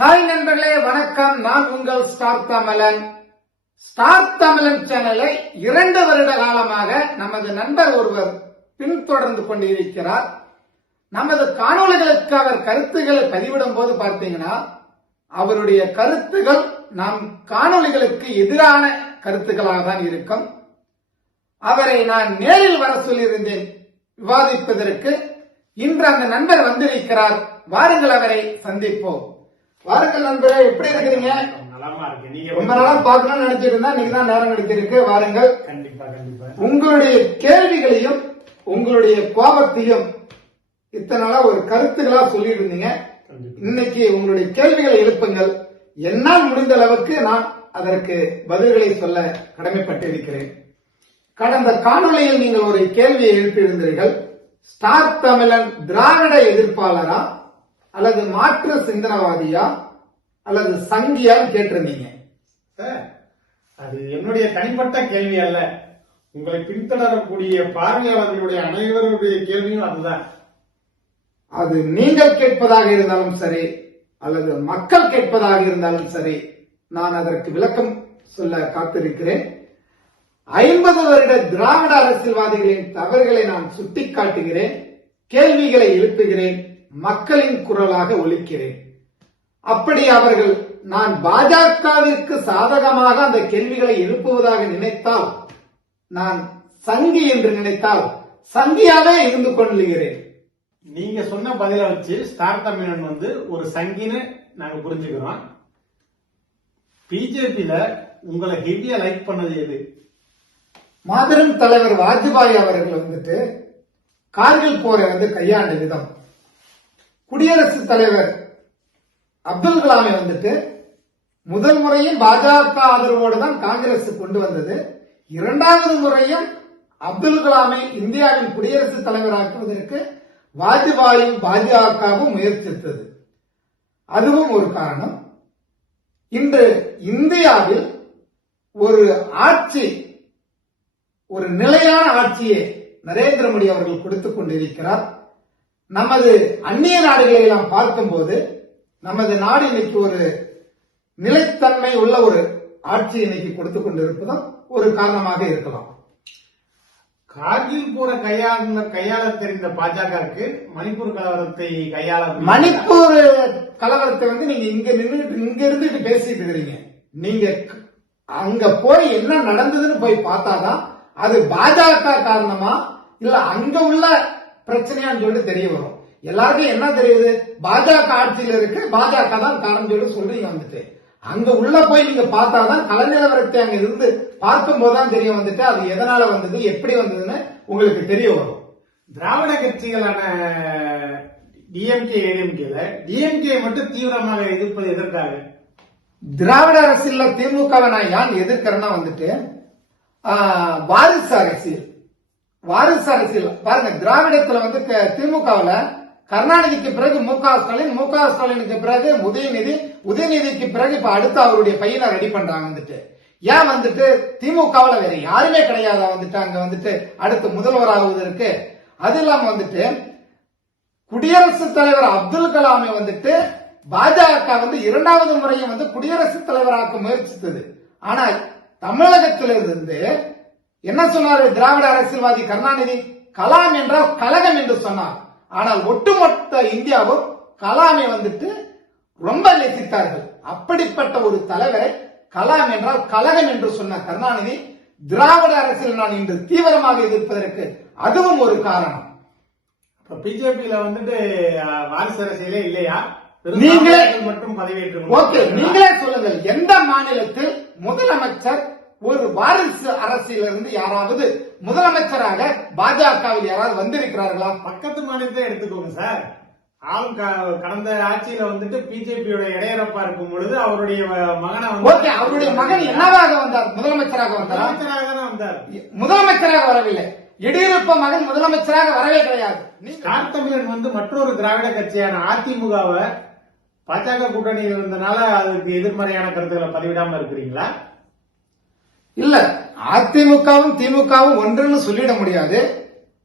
Hi நண்பர்களே, வணக்கம். நான் உங்கள் ஸ்டார் தமிழன். ஸ்டார் தமிழன் சேனலை 2 வருட காலமாக நமது நண்பர் ஒருவர் பின்தொடர்ந்து கொண்டிருக்கிறார். நமது காணொளிகளுக்கு அவர் கருத்துக்களை பதிவிடும் போது பார்த்தீங்கன்னா அவருடைய கருத்துகள் நம் காணொளிகளுக்கு எதிரான கருத்துக்களாக தான் இருக்கும். அவரை நான் நேரில் வர சொல்லியிருந்தேன் விவாதிப்பதற்கு. இன்று அந்த நண்பர் வந்திருக்கிறார். வாருங்கள், அவரை சந்திப்போம். வாருங்கள் நண்பரே, எப்படி இருக்கிறீங்க? ரொம்ப நாளா பார்க்கணும்னு நினைச்சிட்டு இருந்தா இன்னைக்கு தான் நேரம் கிடைச்சிருக்கு. வாருங்கள். கண்டிப்பா கண்டிப்பா. உங்களுடைய கேள்விகளையும் உங்களுடைய கோபத்தையும் இத்தனை நாளா ஒரு கருத்துக்களா சொல்லிட்டு இருந்தீங்க. இன்னைக்கு உங்களுடைய கேள்விகளை எழுப்புங்கள். என்னால் முடிந்த அளவுக்கு நான் அதற்கு பதில்களை சொல்ல கடமைப்பட்டிருக்கிறேன். கடந்த காணொளியில் நீங்கள் ஒரு கேள்வியை எழுப்பியிருந்தீர்கள். ஸ்டார் தமிழன் திராவிட எதிர்ப்பாளரா அல்லது மாற்று சிந்தனவாதியா அல்லது சங்கியான்னு கேட்டிருந்தீங்க. அது என்னுடைய தனிப்பட்ட கேள்வி அல்ல, உங்களை பின்தொடரக்கூடிய பார்வையாளர்களுடைய அனைவருடைய கேள்வியும் அதுதான். அது நீங்கள் கேட்பதாக இருந்தாலும் சரி அல்லது மக்கள் கேட்பதாக இருந்தாலும் சரி, நான் அதற்கு விளக்கம் சொல்ல காத்திருக்கிறேன். 50 வருட திராவிட அரசியல்வாதிகளின் தவறுகளை நான் சுட்டிக்காட்டுகிறேன், கேள்விகளை எழுப்புகிறேன், மக்களின் குரலாக ஒலிக்கிறேன். அப்படி அவர்கள் நான் பாஜகவிற்கு சாதகமாக அந்த கேள்விகளை எழுப்புவதாக நினைத்தால், நான் சங்கி என்று நினைத்தால் சங்கியாவே இருந்து கொள்ளுகிறேன். நீங்க சொன்ன பதில வச்சு ஸ்டார் தமிழன் ஒரு சங்கின்னு நாங்க புரிஞ்சுக்கிறோம். பிஜேபியில உங்களை ஹெவியா லைக் பண்ணது எது? மாபெரும் தலைவர் வாஜ்பாய் அவர்கள் கார்கில் போரை கையாண்ட விதம், குடியரசுத் தலைவர் அப்துல் கலாமை முதல் முறையும் பாஜக ஆதரவோடு தான் காங்கிரஸ் கொண்டு வந்தது. 2வது முறையும் அப்துல் கலாமை இந்தியாவின் குடியரசுத் தலைவராக்குவதற்கு வாஜ்பாயும் பாஜகவும் முயற்சித்தது. அதுவும் ஒரு காரணம். இன்று இந்தியாவில் ஒரு ஆட்சி, ஒரு நிலையான ஆட்சியை நரேந்திர மோடி அவர்கள் கொடுத்துக் கொண்டிருக்கிறார். நமது அந்நிய நாடுகளை எல்லாம் பார்க்கும்போது நமது நாடு இன்னைக்கு ஒரு நிலைத்தன்மை உள்ள ஒரு ஆட்சி இன்னைக்கு கொடுத்துக் கொண்டிருப்பதும் ஒரு காரணமாக இருக்கலாம். கார்கில் போற கையாள தெரிந்த பாஜகவுக்கு மணிப்பூர் கலவரத்தை மணிப்பூர் கலவரத்தை நீங்க இங்க இருந்துட்டு பேசிட்டு இருக்கிறீங்க. நீங்க அங்க போய் என்ன நடந்ததுன்னு போய் பார்த்தாதான் அது பாஜக காரணமா இல்ல அங்க உள்ள பிரச்சனையான்னு சொல்லிட்டு தெரிய வரும். எல்லாருக்கும் என்ன தெரியுது, பாஜக ஆட்சியில் இருக்கு, பாஜக தான் காரணம் சொல்றீங்க. அங்க உள்ள போய் நீங்க பார்த்தாதான் கள நிலவரத்தை அங்க இருந்து பார்க்கும் போதுதான் தெரியும் அது எதனால வந்தது, எப்படி வந்ததுன்னு உங்களுக்கு தெரிய வரும். திராவிட கட்சிகளான டிஎம்கே ஏடிஎம்கேல டிஎம்கே மட்டும் தீவிரமாக எதிர்ப்பது எதற்காக? திராவிட அரசியல் திமுகவை நான் ஏன் எதிர்க்கிறேன்னா வாரிசு அரசியல். வாரிசு அரசியல் பாருங்க, திராவிடத்துல திமுகவுல கருணாநிதிக்கு பிறகு மு க ஸ்டாலினுக்கு பிறகு உதயநிதிக்கு பிறகு இப்ப அடுத்து அவருடைய பையனை ரெடி பண்றாங்க. ஏன் திமுகவுல வேற யாருமே கிடையாது அங்க அடுத்து முதல்வராகுவதற்கு. அது இல்லாம குடியரசுத் தலைவர் அப்துல் கலாமை பாஜக 2வது முறையும் குடியரசுத் தலைவராக்க முயற்சித்தது. ஆனால் தமிழகத்திலிருந்து என்ன சொன்னார் திராவிட அரசியல்வாதி கருணாநிதி? கலாம் என்றால் கழகம் என்று சொன்னார். ஆனால் ஒட்டுமொத்த இந்தியாவும் கலாமை ரொம்ப நேசித்தார்கள். அப்படிப்பட்ட ஒரு தலைவரை கலாம் என்றால் கழகம் என்று சொன்ன கருணாநிதி திராவிட அரசியல் நான் இன்று தீவிரமாக எதிர்ப்பதற்கு அதுவும் ஒரு காரணம். பிஜேபியில வாரிசு அரசியலே இல்லையா? நீங்களே மட்டும் பதவியேற்று ஓகே, நீங்களே சொல்லுங்கள். எந்த மாநிலத்தில் முதலமைச்சர் ஒரு வாரிசு அரசியலிருந்து யாராவது முதலமைச்சராக பாஜகவில் யாராவது வந்திருக்கிறார்களா? பக்கத்து மாநிலத்தை எடுத்துக்கோங்க சார். கடந்த ஆட்சியில பிஜேபியோட இடையரப்பா இருக்கும் பொழுது அவருடைய மகனை அவருடைய மகன் என்னவாக வந்தார்? முதலமைச்சராக வந்தார். முதலமைச்சராக வரவில்லை. எடியூரப்பா மகன் முதலமைச்சராக வரவே கிடையாது. ஸ்டார் தமிழன் மற்றொரு திராவிட கட்சியான அதிமுகவை பாஜக கூட்டணியில் இருந்தனால அதுக்கு எதிர்மறையான கருத்துக்களை பதிவிடாம இருக்கிறீங்களா? இல்ல, அதிமுகவும் திமுகவும் ஒன்றுன்னு சொல்லிட முடியாது.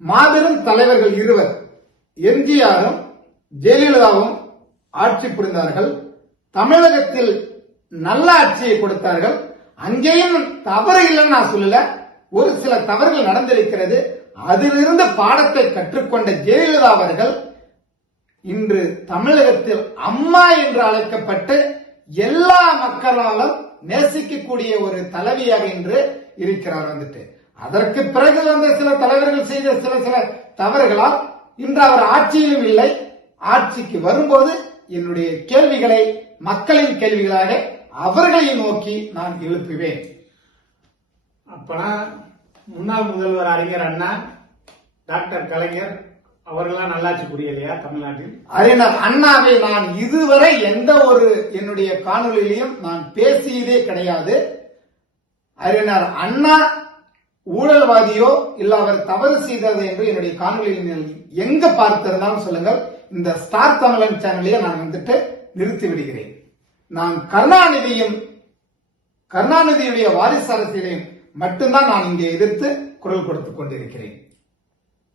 மாபெரும் தலைவர்கள் இருவர், எம்ஜிஆரும் ஜெயலலிதாவும் ஆட்சி புரிந்தார்கள். தமிழகத்தில் நல்ல ஆட்சியை கொடுத்தார்கள். அங்கேயும் தவறு இல்லைன்னு நான் சொல்லல, ஒரு சில தவறுகள் நடந்திருக்கிறது. அதிலிருந்து பாடத்தை கற்றுக்கொண்ட ஜெயலலிதா அவர்கள் இன்று தமிழகத்தில் அம்மா என்று அழைக்கப்பட்டு எல்லா மக்களாலும் நேசிக்கக்கூடிய ஒரு தலைவியாக இன்று இருக்கிறார். அதற்கு பிறகு சில தலைவர்கள் செய்த சில தவறுகளால் இன்று அவர் ஆட்சியிலும் இல்லை. ஆட்சிக்கு வரும்போது என்னுடைய கேள்விகளை மக்களின் கேள்விகளாக அவர்களை நோக்கி நான் எழுப்புவேன். அப்பனா முன்னாள் முதல்வர் அறிஞர் அண்ணா, டாக்டர் கலைஞர் அவர்களாம் நல்லாட்சி புரியலையா தமிழ்நாட்டில்? அறிஞர் அண்ணாவை நான் இதுவரை எந்த ஒரு என்னுடைய காணொலியிலையும் நான் பேசியதே கிடையாது. அறிஞர் அண்ணா ஊழல்வாதியோ இல்ல அவர் தவறு செய்தது என்று என்னுடைய காணொலியில் எங்க பார்த்திருந்தாலும் சொல்லுங்கள். இந்த ஸ்டார் தமிழன் சேனலையே நான் நிறுத்தி விடுகிறேன். நான் கருணாநிதியுடைய வாரிசு அரசியலையும் மட்டும்தான் நான் இங்கே எதிர்த்து குரல் கொடுத்துக் கொண்டிருக்கிறேன்.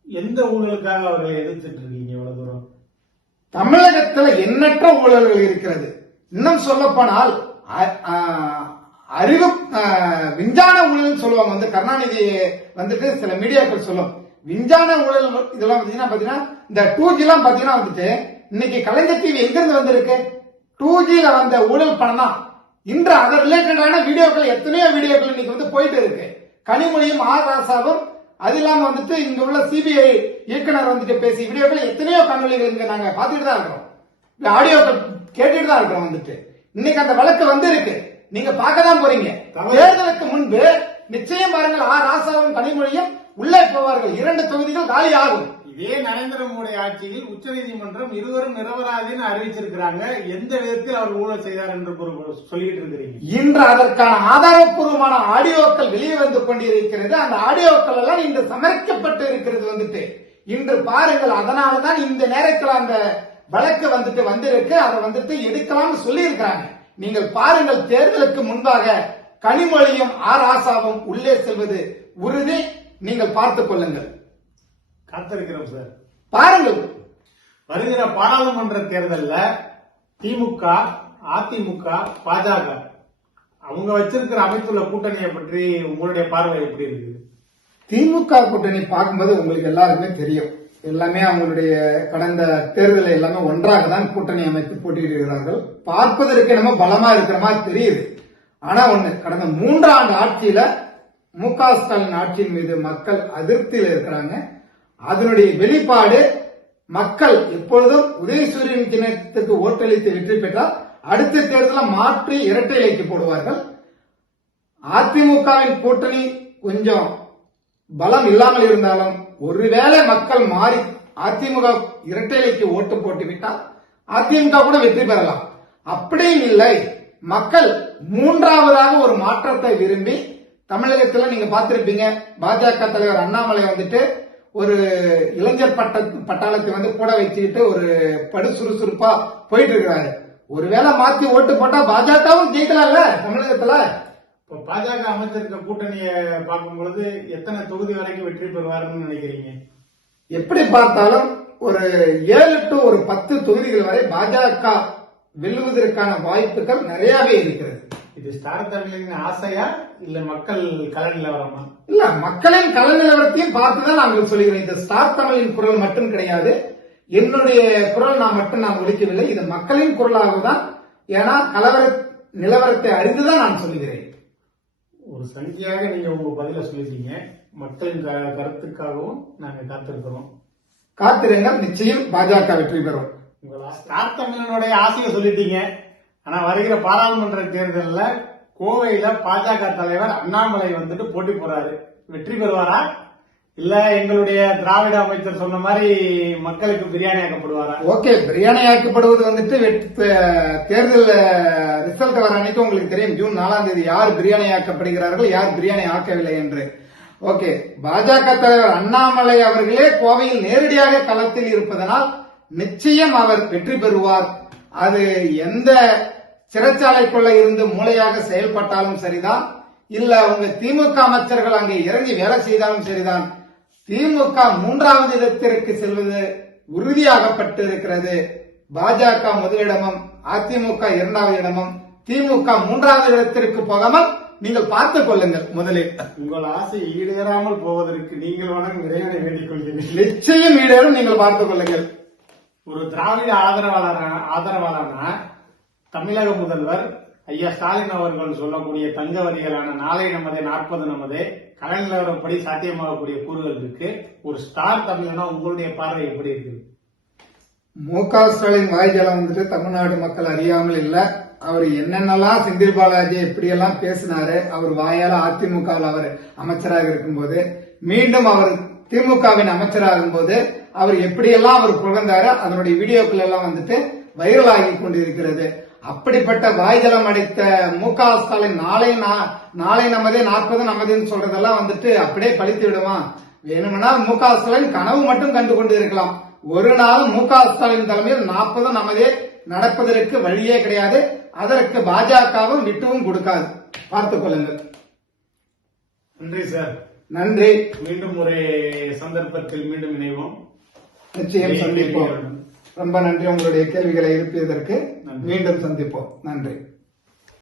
எந்த ஊழலுக்காக அவர்களை எதிர்த்துட்டு இருக்கீங்க இவ்வளவு தூரம்? தமிழகத்தில் எண்ணற்ற ஊழல்கள் இருக்கிறது. இன்னும் சொல்ல போனால் அறிவு விஞ்ஞான ஊழல் சொல்லுவாங்க. கருணாநிதி சில மீடியாக்கள் சொல்லும் விஞ்ஞான ஊழல். இதெல்லாம் பாத்தீங்கன்னா இந்த 2G எல்லாம் பாத்தீங்கன்னா இன்னைக்கு கலைஞர் டிவி எங்க இருந்து வந்திருக்கு? 2Gல வந்த ஊழல் பணம் தான். இன்று அது ரிலேட்டடான வீடியோக்கள் எத்தனையோ வீடியோக்கள் இன்னைக்கு போயிட்டு இருக்கு. கனிமொழியும் ஆர் ராசாவும் அது இல்லாம இங்க உள்ள சிபிஐ இயக்குனர் பேசிய வீடியோக்கள் எத்தனையோ காணொலிகள் இங்க நாங்க பாத்துட்டு தான் இருக்கிறோம். ஆடியோக்கள் கேட்டுட்டு தான் இருக்கிறோம். இன்னைக்கு அந்த வழக்கு இருக்கு. நீங்க பார்க்க தான் போறீங்க. தேர்தலுக்கு முன்பு நிச்சயம் பாருங்கள், ஆர் ராசாவும் கனிமொழியும் உள்ளே போவார்கள். 2 தொகுதிகள் காலி ஆகும். இதே நரேந்திர மோடி ஆட்சியில் உச்சநீதிமன்றம் இருவரும் நிரபராதின்னு அறிவிச்சிருக்கிறாங்க. எந்த விதத்தில் அவர் ஊழல் செய்தார் என்று சொல்லிட்டு இருக்கிறீங்க. இன்று அதற்கான ஆதாரப்பூர்வமான ஆடியோக்கள் வெளியே வந்து கொண்டிருக்கிறது. அந்த ஆடியோக்கள் எல்லாம் இன்று சமர்க்கப்பட்டு இருக்கிறது. இன்று பாருங்கள், அதனாலதான் இந்த நேரத்தில் அந்த வழக்கு வந்திருக்கு. அதை எடுக்கலாம்னு சொல்லி இருக்கிறாங்க. நீங்கள் பாருங்கள், தேர்தலுக்கு முன்பாக கனிமொழியும் ஆர் ராசாவும் உள்ளே செல்வது உறுதி. நீங்கள் பார்த்துக் கொள்ளுங்கள். காத்திருக்கிறோம் சார். பாருங்கள், வருகிற பாராளுமன்ற தேர்தலில் திமுக, அதிமுக, பாஜக அவங்க வச்சிருக்கிற அமைத்துள்ள கூட்டணியை பற்றி உங்களுடைய பார்வை எப்படி இருக்கு? திமுக கூட்டணி பார்க்கும்போது உங்களுக்கு எல்லாருக்குமே தெரியும். எல்லாமே அவங்களுடைய கடந்த தேர்தலில் எல்லாமே ஒன்றாக தான் கூட்டணி அமைத்து போட்டியிடுகிறார்கள். பார்ப்பதற்கு நம்ம பலமா இருக்கிற மாதிரி தெரியுது. ஆனா கடந்த 3 ஆண்டு ஆட்சியில மு.க. ஸ்டாலின் ஆட்சியின் மீது மக்கள் அதிருப்தியில் இருக்கிறாங்க. அதனுடைய வெளிப்பாடு, மக்கள் எப்பொழுதும் உதயசூரியன் சின்னத்துக்கு ஓட்டளித்து வெற்றி பெற்றால் அடுத்த தேர்தலில் மாற்றி இரட்டை இலைக்கு போடுவார்கள். அதிமுகவின் கூட்டணி கொஞ்சம் பலம் இல்லாமல் இருந்தாலும் ஒருவேளை மக்கள் மாறி அதிமுக இரட்டை இலைக்கு ஓட்டு போட்டுவிட்டால் அதிமுக கூட வெற்றி பெறலாம். அப்படியும் இல்லை, மக்கள் 3ஆவதாக ஒரு மாற்றத்தை விரும்பி, தமிழகத்தில் நீங்க பார்த்திருப்பீங்க, பாஜக தலைவர் அண்ணாமலை ஒரு இளைஞர் பட்டாளத்தை கூட வச்சுக்கிட்டு ஒரு படு சுறுசுறுப்பா போயிட்டு இருக்கிறாரு. ஒருவேளை மாத்தி ஓட்டு போட்டா பாஜகவும் ஜெயிக்கலாம்ல தமிழகத்துல. இப்போ பாஜக அமைச்சிருக்க கூட்டணியை பார்க்கும் பொழுது எத்தனை தொகுதி வரைக்கும் வெற்றி பெறுவாருன்னு நினைக்கிறீங்க? எப்படி பார்த்தாலும் ஒரு 7 to 10 தொகுதிகள் வரை பாஜக வெல்லுவதற்கான வாய்ப்புகள் நிறையவே இருக்கிறது. இது ஸ்டார் தமிழின் ஆசையா இல்ல மக்கள் கள நிலவரமா? இல்ல, மக்களின் கள நிலவரத்தையும் பார்த்துதான் நாங்கள் சொல்கிறேன். இது ஸ்டார் தமிழின் குரல் மட்டும் கிடையாது, என்னுடைய குரல் நான் ஒழிக்கவில்லை. இது மக்களின் குரலாக தான். ஏன்னா நிலவரத்தை அறிந்துதான் நான் சொல்லுகிறேன். ஒரு சங்கியாக நீங்க உங்க பதில சொல்லிட்டீங்க. மக்களின் கருத்துக்காகவும் நாங்க காத்திருக்கிறோம். காத்திருங்கள், நிச்சயம் பாஜக வெற்றி பெறும். உங்களா ஸ்டார் தமிழனுடைய ஆசையை சொல்லிட்டீங்க. ஆனா வருகிற பாராளுமன்ற தேர்தலில் கோவையில பாஜக தலைவர் அண்ணாமலை போட்டி போறாரு. வெற்றி பெறுவாரா இல்ல எங்களுடைய திராவிட அமைச்சர் சொன்ன மாதிரி மக்களுக்கு பிரியாணி ஆக்கப்படுவாரா? ஓகே, பிரியாணி ஆக்கப்படுவது தேர்தல் ரிசல்ட் வர அன்னைக்கு உங்களுக்கு தெரியும். ஜூன் 4ஆம் தேதி யார் பிரியாணி ஆக்கப்படுகிறார்கள், யார் பிரியாணி ஆக்கவில்லை என்று. ஓகே, பாஜக தலைவர் அண்ணாமலை அவர்களே கோவையில் நேரடியாக களத்தில் இருப்பதனால் நிச்சயம் அவர் வெற்றி பெறுவார். அது எந்த சிறைச்சாலைக்குள்ள இருந்து மூளையாக செயல்பட்டாலும் சரிதான், இல்ல உங்க திமுக அமைச்சர்கள் அங்கே இறங்கி வேலை செய்தாலும் சரிதான், திமுக 3வது இடத்திற்கு செல்வது உறுதியாகப்பட்டு இருக்கிறது. பாஜக முதலிடமும் அதிமுக 2வது இடமும் திமுக 3வது இடத்திற்கு போகாமல் நீங்கள் பார்த்துக் கொள்ளுங்கள். முதலில் உங்கள் ஆசை ஈடேறாமல் போவதற்கு நீங்கள் வணங்கும் இறைவனை வேண்டிக் கொள்கிறேன். நிச்சயம் ஈடேறும். நீங்கள் பார்த்துக் கொள்ளுங்கள். ஒரு திராவிட ஆதரவாளரான தமிழக முதல்வர் ஐயா ஸ்டாலின் அவர்கள் சொல்லக்கூடிய தங்க வரிகளான நாளை நமதே 40 நமதே கலைஞரப்படி சாத்தியமாகக்கூடிய கூறுகள் இருக்கு. ஒரு ஸ்டார் தமிழனா உங்களுடைய பார்வை எப்படி இருக்கு? மு.க. ஸ்டாலின் வாய்ஜலம் வந்துட்டு தமிழ்நாடு மக்கள் அறியாமல் இல்ல. அவர் என்னென்னலாம் செந்தில் பாலாஜி எப்படியெல்லாம் பேசினாரு. அவர் வாயால அதிமுகவில் அவர் அமைச்சராக இருக்கும்போது, மீண்டும் அவர் திமுகவின் அமைச்சராகும் போது அவர் எப்படியெல்லாம் அவர் புகழ்ந்தாரு, அதனுடைய வீடியோக்கள் எல்லாம் வந்துட்டு வைரல் ஆகி கொண்டிருக்கிறது. அப்படிப்பட்ட வாய்ஜலம் அடித்த மு.க. ஸ்டாலின் நாளை நமதே 40 நமதேன்னு சொல்றதெல்லாம் வந்துட்டு அப்படியே பழித்து விடுவான். வேணும்னா மு.க. ஸ்டாலின் கனவு மட்டும் கண்டு கொண்டு இருக்கலாம். ஒரு நாளும் மு.க. ஸ்டாலின் தலைமையில் 40 நமதே நடப்பதற்கு வழியே கிடையாது. அதற்கு பாஜகவும் விட்டுவும் கொடுக்காது. பார்த்துக் கொள்ளுங்கள். நன்றி சார். நன்றி. மீண்டும் ஒரு சந்தர்ப்பத்தில் மீண்டும் இணைவோம். நிச்சயம் சந்திப்போம். ரொம்ப நன்றி உங்களுடைய கேள்விகளை எழுப்பியதற்கு. மீண்டும் சந்திப்போம். நன்றி.